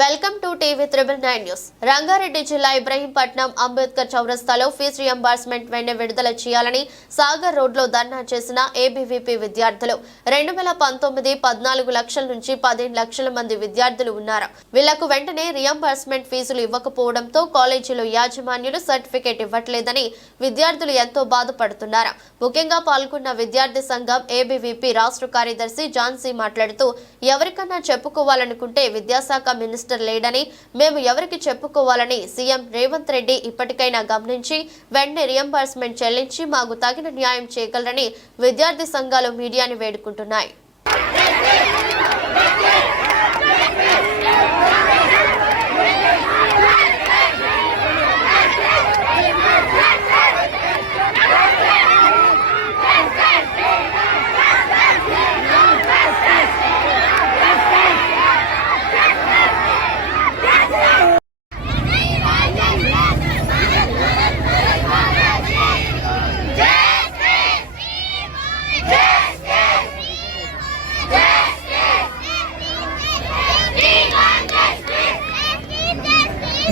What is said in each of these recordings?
Welcome to TV triple nine news. Rangareddy జిల్లా ఇబ్రహీంపట్నం అంబేద్కర్ చౌరస్తాలో fee reimbursement వెంటనే విడుదల చేయాలని సాగర్ రోడ్లో ధర్నా చేసిన ఏబీవీపీ విద్యార్థులు. రెండు వేల పంతొమ్మిది పద్నాలుగు లక్షల నుంచి పదిహేను లక్షల మంది విద్యార్థులు ఉన్నారు. వీళ్ళకు వెంటనే రియంబర్స్మెంట్ ఫీజులు ఇవ్వకపోవడంతో కాలేజీలో యాజమాన్యులు సర్టిఫికేట్ ఇవ్వట్లేదని విద్యార్థులు ఎంతో బాధపడుతున్నారు. ముఖ్యంగా పాల్గొన్న విద్యార్థి సంఘం ఏబీవీపీ రాష్ట్ర కార్యదర్శి ఝాన్సీ మాట్లాడుతూ ఎవరికన్నా చెప్పుకోవాలనుకుంటే విద్యాశాఖ మినిస్టర్ లేడని మేము ఎవరికి చెప్పుకోవాలని సీఎం రేవంత్ రెడ్డి ఇప్పటికైనా గమనించి వెంటనే రియంబర్స్మెంట్ చెల్లించి మాకు తగిన న్యాయం చేయగలరని విద్యార్థి సంఘాలు మీడియాని వేడుకుంటున్నాయి.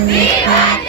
Viva.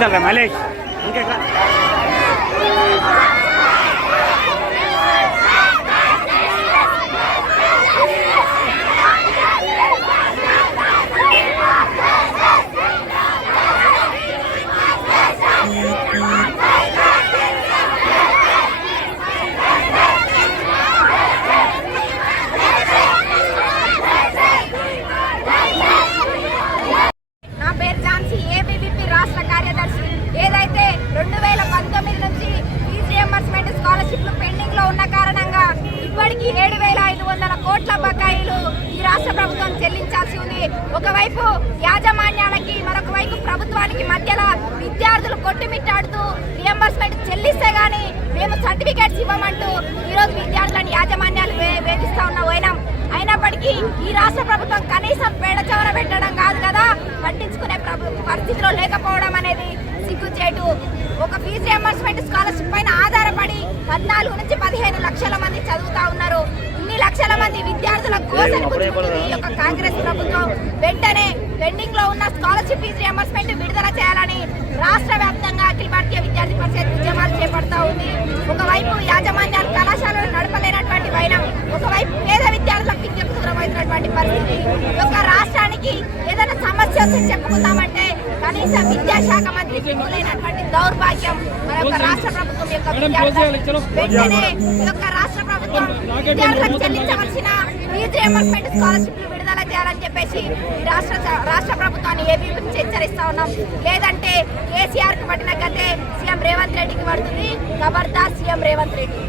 ಚಲ್ ಮಲೇಶ್ ప్రభుత్వం ఉంది. ఒకవైపు యాజమాన్యాలకి మరొక వైపు ప్రభుత్వానికి మధ్యలో విద్యార్థులు కొట్టుమిట్టాడుతూ రియంబర్స్మెంట్ చెల్లిస్తే గానీ మేము సర్టిఫికేట్స్ ఇవ్వమంటూ ఈరోజు విద్యార్థులను యాజమాన్యాలు వే- వేధిస్తా ఉన్న పోయినాం అయినప్పటికీ ఈ రాష్ట్ర ప్రభుత్వం కనీసం పేడచవర పెట్టడం కాదు కదా. పట్టించుకునే పరిస్థితిలో లేకపోవడం అనేది సిగ్గుచేటు. ఒక ఫీజు రియంబర్స్మెంట్ స్కాలర్షిప్ పైన ఆధారపడి పద్నాలుగు నుంచి పదిహేను లక్షల మంది చదువుతా ఉన్నారు. లక్షల మంది విద్యార్థుల కోసని పుచ్చుకుంటుంది ఈ యొక్క కాంగ్రెస్ ప్రభుత్వం. వెంటనే పెండింగ్లో ఉన్న స్కాలర్షిప్ ఫీజు రియంబర్స్మెంట్ విడుదల చేయాలని రాష్ట్ర వ్యాప్తంగా అఖిల భారతీయ విద్యార్థి పరిషత్ ఉద్యమాలు చేపడతా ఉంది. ఒకవైపు యాజమాన్యాలు కళాశాలలు నడపలేనటువంటి వైనం ఒకవైపు పేద విద్యార్థులకు విద్యకు దూరమైనటువంటి పరిస్థితి. యొక్క రాష్ట్రానికి ఏదైనా సమస్య వస్తే చెప్పుకుందామంటే కనీసం విద్యాశాఖ మంత్రి లేనటువంటి దౌర్భాగ్యం మన యొక్క రాష్ట్ర ప్రభుత్వం యొక్క విద్యార్థులు వెంటనే ఈ యొక్క విద్యార్థులకు చెల్లించవలసిన ఫీజు రియంబర్స్మెంట్ స్కాలర్షిప్లు విడుదల చేయాలని చెప్పేసి ఈ రాష్ట్ర రాష్ట్ర ప్రభుత్వాన్ని ఏపీ నుంచి హెచ్చరిస్తా ఉన్నాం. లేదంటే కేసీఆర్కి పట్టిన గతే సీఎం రేవంత్ రెడ్డికి పడుతుంది. ఖబర్దార్ సీఎం రేవంత్ రెడ్డి.